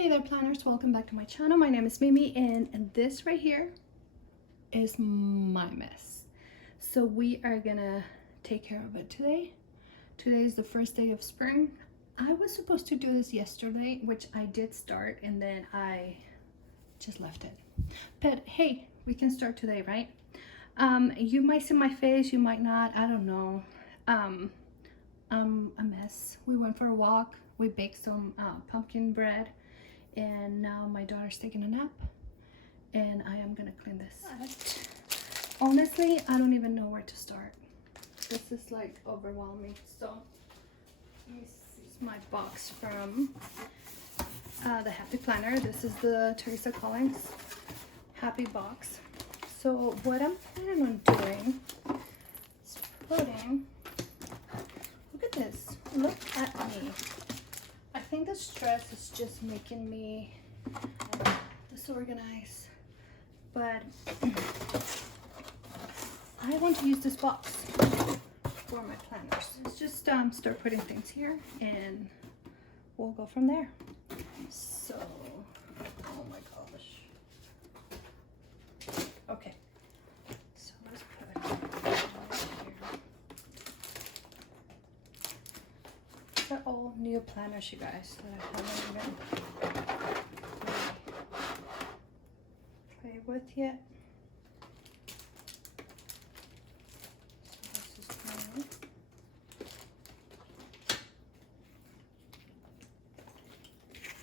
Hey there planners, welcome back to my channel. My name is Mimi and this right here is my mess. So we are gonna take care of it today. Today is the first day of spring. I was supposed to do this yesterday, which I did start, and then I just left it. But hey, we can start today, right? You might see my face, you might not, I don't know. I'm a mess. We went for a walk, we baked some pumpkin bread, and now my daughter's taking a nap and I am gonna clean this. But honestly, I don't even know where to start. This is like overwhelming. So this is my box from the Happy Planner. This is the Teresa Collins Happy Box. So what I'm planning on doing is putting, look at this, look at me. I think the stress is just making me disorganized, but I want to use this box for my planners. Let's just start putting things here and we'll go from there. So, oh my gosh. Okay, so let's put it right here. These are all new planners, you guys, that I haven't even played with yet. So this is new.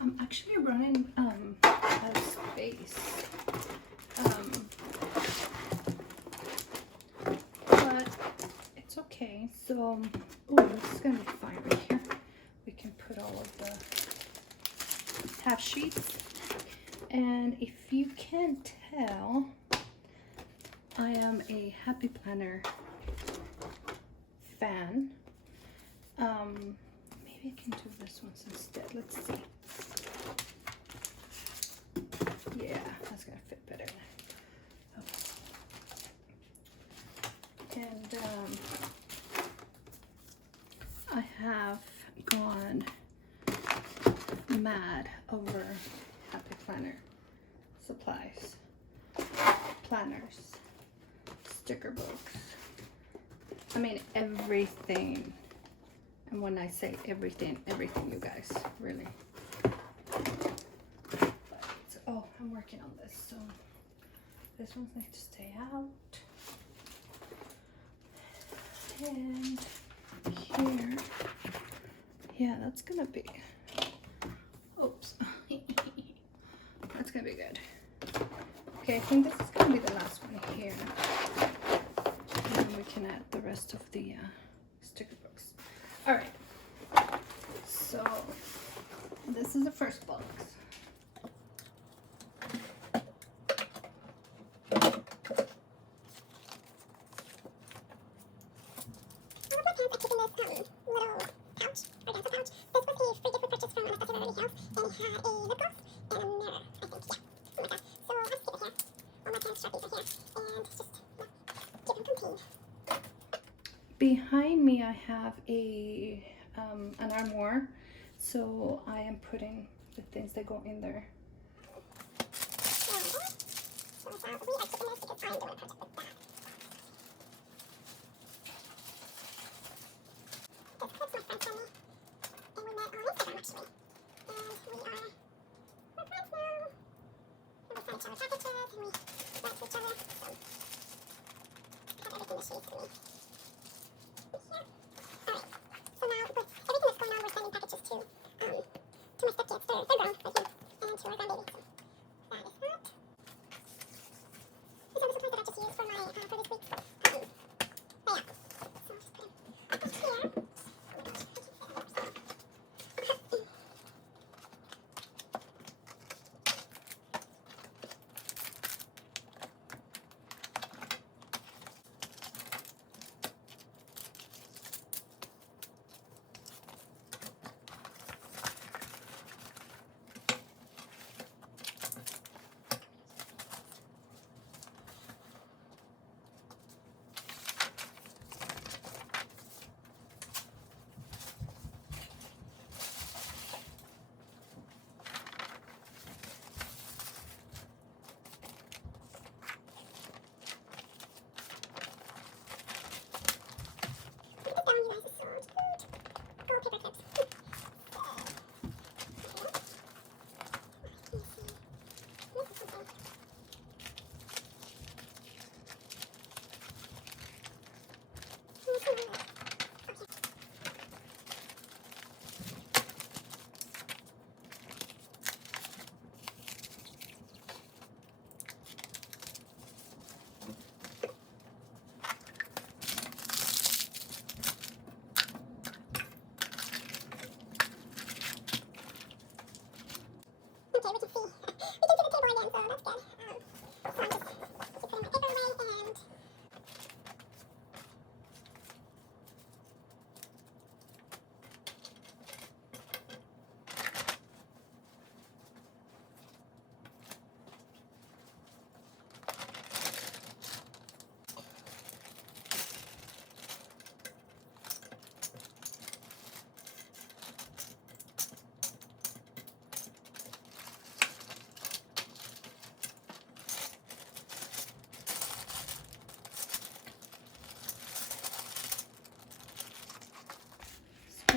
I'm actually running out of space. But it's okay. So, oh, this is gonna be fine right here. We can put all of the half sheets. And if you can't tell, I am a Happy Planner fan. Maybe I can do this one instead. Let's see. Yeah, that's gonna fit better. Okay. And I have gone mad over Happy Planner supplies, planners, sticker books. I mean everything. And when I say everything, everything, you guys, really. But, oh, I'm working on this, so this one's needs to stay out. And here, yeah, that's gonna be, oops, that's gonna be good. Okay, I think this is gonna be the last one here, and then we can add the rest of the sticker books. All right, so this is the first box. Behind me I have a an armoire, so I am putting the things that go in there.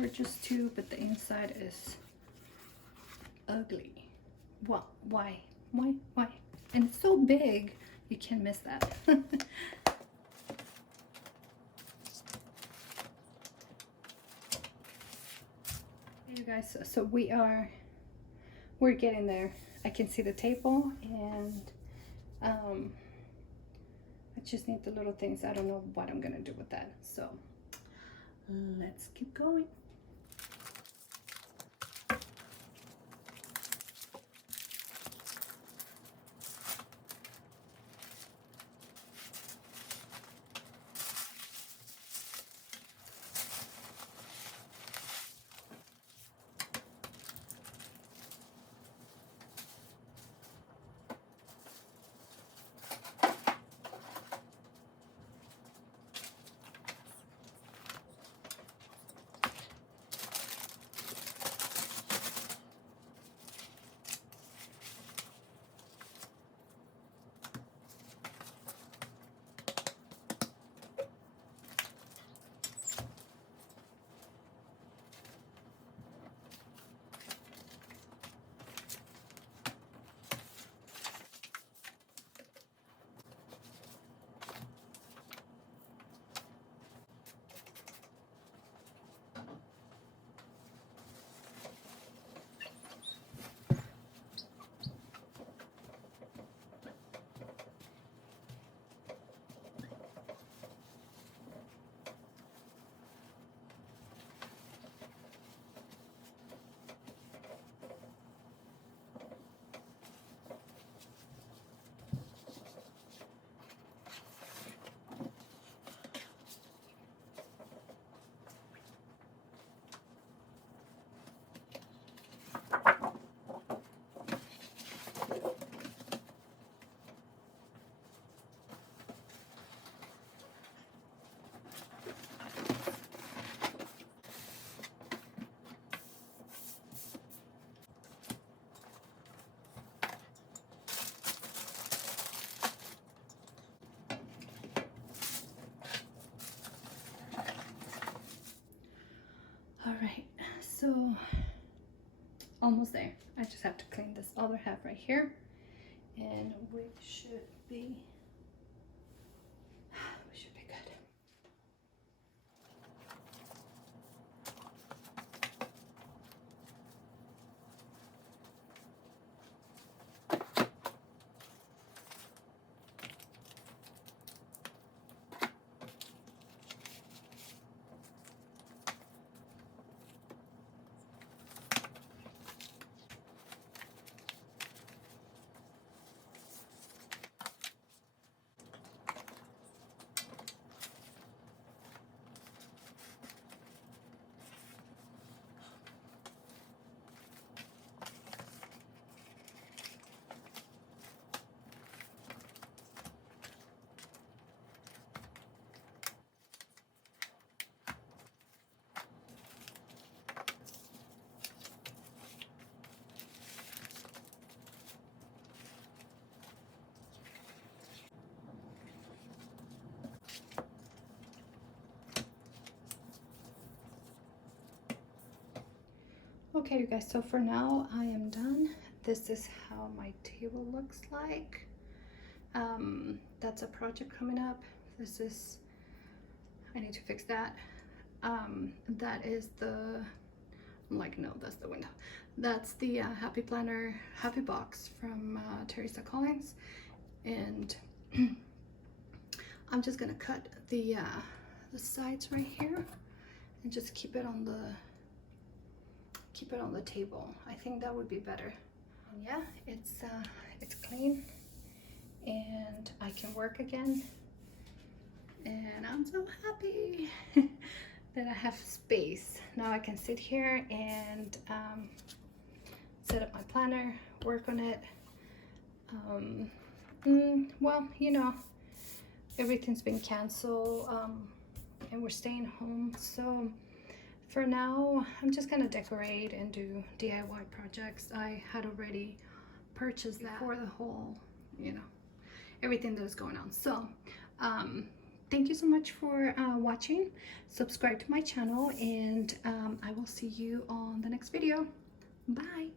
gorgeous too, but the inside is ugly. Well, why? And it's so big, you can't miss that. You guys, so we're getting there. I can see the table, and I just need the little things. I don't know what I'm gonna do with that, so let's keep going. All right, so almost there. I just have to clean this other half right here, and we should be good. Okay, you guys, so for now I am done. This is how my table looks like. That's a project coming up. This is, I need to fix that. That is the, like, no, that's the window. That's the Happy Planner Happy Box from Teresa Collins, and I'm just gonna cut the sides right here and just keep it on the table. I think that would be better. And yeah, it's clean and I can work again, and I'm so happy that I have space. Now I can sit here and set up my planner, work on it. Well, you know, everything's been canceled, and we're staying home, so for now I'm just gonna decorate and do DIY projects. I had already purchased that for the whole, you know, everything that is going on. So thank you so much for watching. Subscribe to my channel, and I will see you on the next video. Bye.